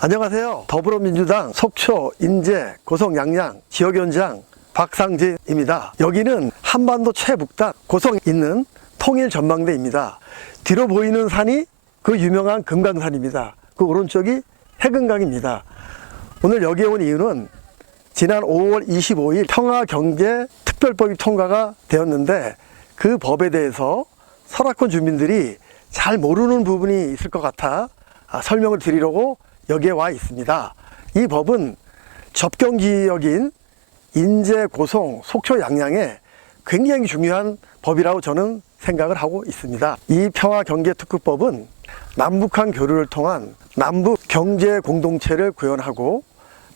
안녕하세요. 더불어민주당 속초, 인제, 고성, 양양 지역위원장 박상진입니다. 여기는 한반도 최북단 고성 있는 통일전망대입니다. 뒤로 보이는 산이 그 유명한 금강산입니다. 그 오른쪽이 해금강입니다. 오늘 여기에 온 이유는 지난 5월 25일 평화경제특별법이 통과가 되었는데 그 법에 대해서 설악권 주민들이 잘 모르는 부분이 있을 것 같아 설명을 드리려고 여기에 와 있습니다. 이 법은 접경지역인 인제, 고성, 속초, 양양에 굉장히 중요한 법이라고 저는 생각을 하고 있습니다. 이 평화경제특급법은 남북한 교류를 통한 남북 경제 공동체를 구현하고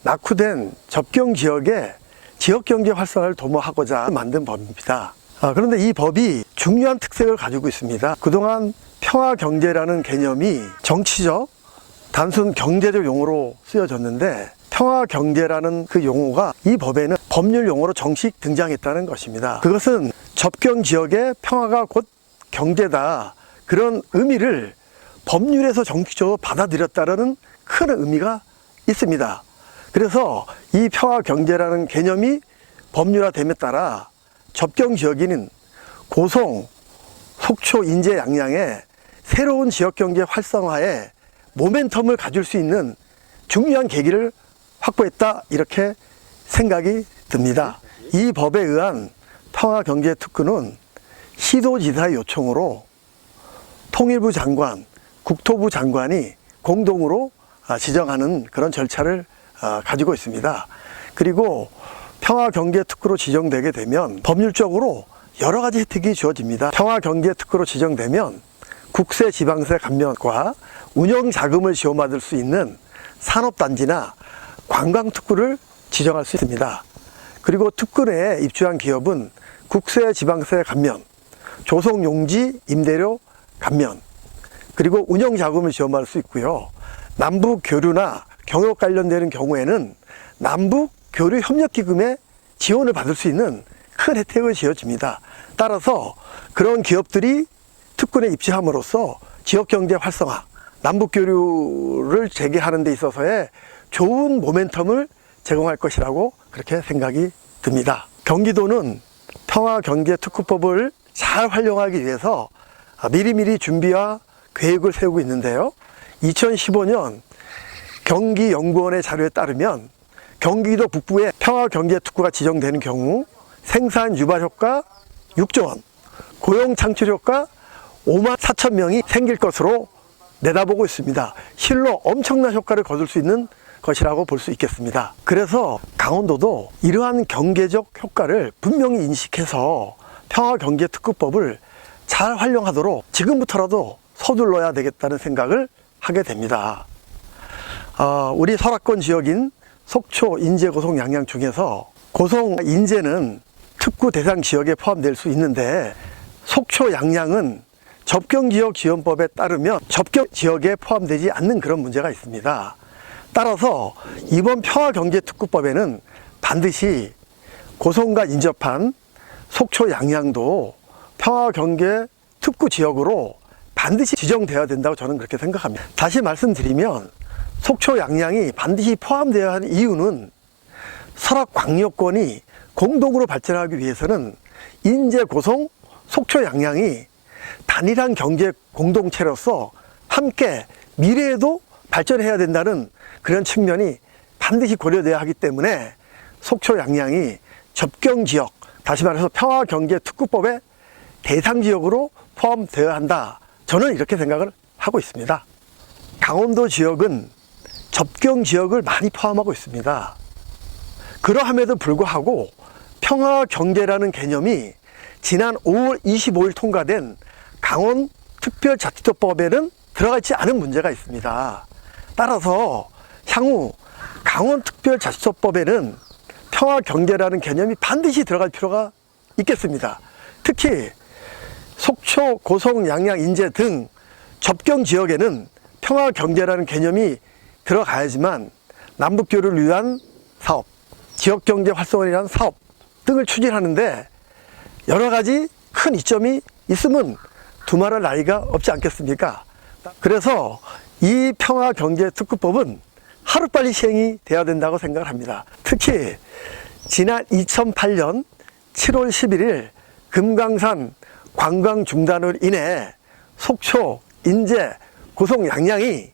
낙후된 접경지역의 지역경제 활성화를 도모하고자 만든 법입니다. 그런데 이 법이 중요한 특색을 가지고 있습니다. 그동안 평화경제라는 개념이 정치적, 단순 경제적 용어로 쓰여졌는데 평화경제라는 그 용어가 이 법에는 법률 용어로 정식 등장했다는 것입니다. 그것은 접경지역의 평화가 곧 경제다, 그런 의미를 법률에서 정식적으로 받아들였다는 큰 의미가 있습니다. 그래서 이 평화경제라는 개념이 법률화됨에 따라 접경지역인 고성, 속초, 인제, 양양의 새로운 지역경제 활성화에 모멘텀을 가질 수 있는 중요한 계기를 확보했다, 이렇게 생각이 듭니다. 이 법에 의한 평화경제특구는 시도지사의 요청으로 통일부 장관, 국토부 장관이 공동으로 지정하는 그런 절차를 가지고 있습니다. 그리고 평화경제특구로 지정되게 되면 법률적으로 여러 가지 혜택이 주어집니다. 평화경제특구로 지정되면 국세, 지방세 감면과 운영자금을 지원받을 수 있는 산업단지나 관광특구를 지정할 수 있습니다. 그리고 특구 내에 입주한 기업은 국세, 지방세 감면, 조성용지, 임대료 감면, 그리고 운영자금을 지원받을 수 있고요. 남북교류나 경협 관련되는 경우에는 남북교류협력기금에 지원을 받을 수 있는 큰 혜택을 지어집니다. 따라서 그런 기업들이 특권에 입주함으로써 지역경제 활성화, 남북교류를 재개하는 데 있어서의 좋은 모멘텀을 제공할 것이라고 그렇게 생각이 듭니다. 경기도는 평화경제특구법을 잘 활용하기 위해서 미리미리 준비와 계획을 세우고 있는데요. 2015년 경기연구원의 자료에 따르면 경기도 북부에 평화경제특구가 지정되는 경우 생산 유발 효과 6조 원, 고용 창출 효과 5만 4천 명이 생길 것으로 내다보고 있습니다. 실로 엄청난 효과를 거둘 수 있는 것이라고 볼 수 있겠습니다. 그래서 강원도도 이러한 경제적 효과를 분명히 인식해서 평화경제특구법을 잘 활용하도록 지금부터라도 서둘러야 되겠다는 생각을 하게 됩니다. 우리 설악권 지역인 속초, 인제, 고성, 양양 중에서 고성, 인제는 특구 대상 지역에 포함될 수 있는데 속초, 양양은 접경지역지원법에 따르면 접경지역에 포함되지 않는 그런 문제가 있습니다. 따라서 이번 평화경제특구법에는 반드시 고성과 인접한 속초, 양양도 평화경제특구지역으로 반드시 지정되어야 된다고 저는 그렇게 생각합니다. 다시 말씀드리면 속초, 양양이 반드시 포함되어야 하는 이유는 설악광역권이 공동으로 발전하기 위해서는 인제, 고성, 속초, 양양이 단일한 경제 공동체로서 함께 미래에도 발전해야 된다는 그런 측면이 반드시 고려돼야 하기 때문에 속초, 양양이 접경지역, 다시 말해서 평화경제특구법의 대상지역으로 포함되어야 한다, 저는 이렇게 생각을 하고 있습니다. 강원도 지역은 접경지역을 많이 포함하고 있습니다. 그러함에도 불구하고 평화경제라는 개념이 지난 5월 25일 통과된 강원특별자치도법에는 들어가 있지 않은 문제가 있습니다. 따라서 향후 강원특별자치도법에는 평화경제라는 개념이 반드시 들어갈 필요가 있겠습니다. 특히 속초, 고성, 양양, 인제 등 접경지역에는 평화경제라는 개념이 들어가야지만 남북교류를 위한 사업, 지역경제 활성화를 위한 사업 등을 추진하는데 여러 가지 큰 이점이 있으면 두말할 나위가 없지 않겠습니까? 그래서 이 평화경제특구법은 하루빨리 시행이 되어야 된다고 생각을 합니다. 특히 지난 2008년 7월 11일 금강산 관광 중단으로 인해 속초, 인제, 고성 양양이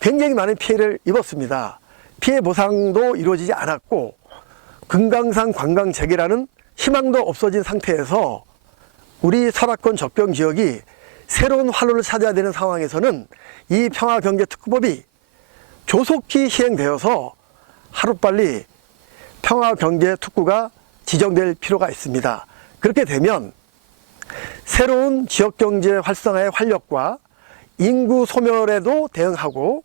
굉장히 많은 피해를 입었습니다. 피해 보상도 이루어지지 않았고 금강산 관광 재개라는 희망도 없어진 상태에서 우리 설악권 접경 지역이 새로운 활로를 찾아야 되는 상황에서는 이 평화경제특구법이 조속히 시행되어서 하루빨리 평화경제특구가 지정될 필요가 있습니다. 그렇게 되면 새로운 지역경제 활성화의 활력과 인구 소멸에도 대응하고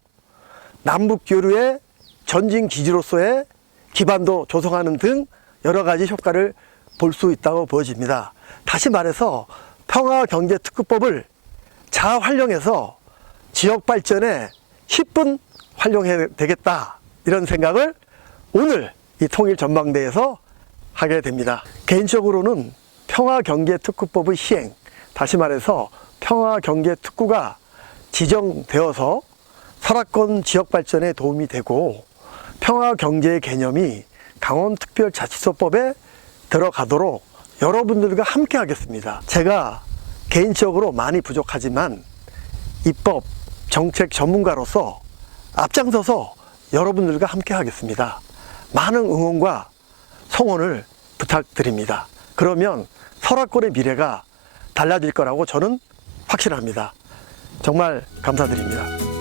남북교류의 전진기지로서의 기반도 조성하는 등 여러 가지 효과를 볼 수 있다고 보여집니다. 다시 말해서 평화경제특구법을 자활용해서 지역 발전에 10분 활용해야 되겠다, 이런 생각을 오늘 이 통일전망대에서 하게 됩니다. 개인적으로는 평화경제특구법의 시행, 다시 말해서 평화경제특구가 지정되어서 설악권 지역 발전에 도움이 되고 평화경제의 개념이 강원특별자치소법에 들어가도록 여러분들과 함께 하겠습니다. 제가 개인적으로 많이 부족하지만 입법, 정책 전문가로서 앞장서서 여러분들과 함께 하겠습니다. 많은 응원과 성원을 부탁드립니다. 그러면 설악권의 미래가 달라질 거라고 저는 확신합니다. 정말 감사드립니다.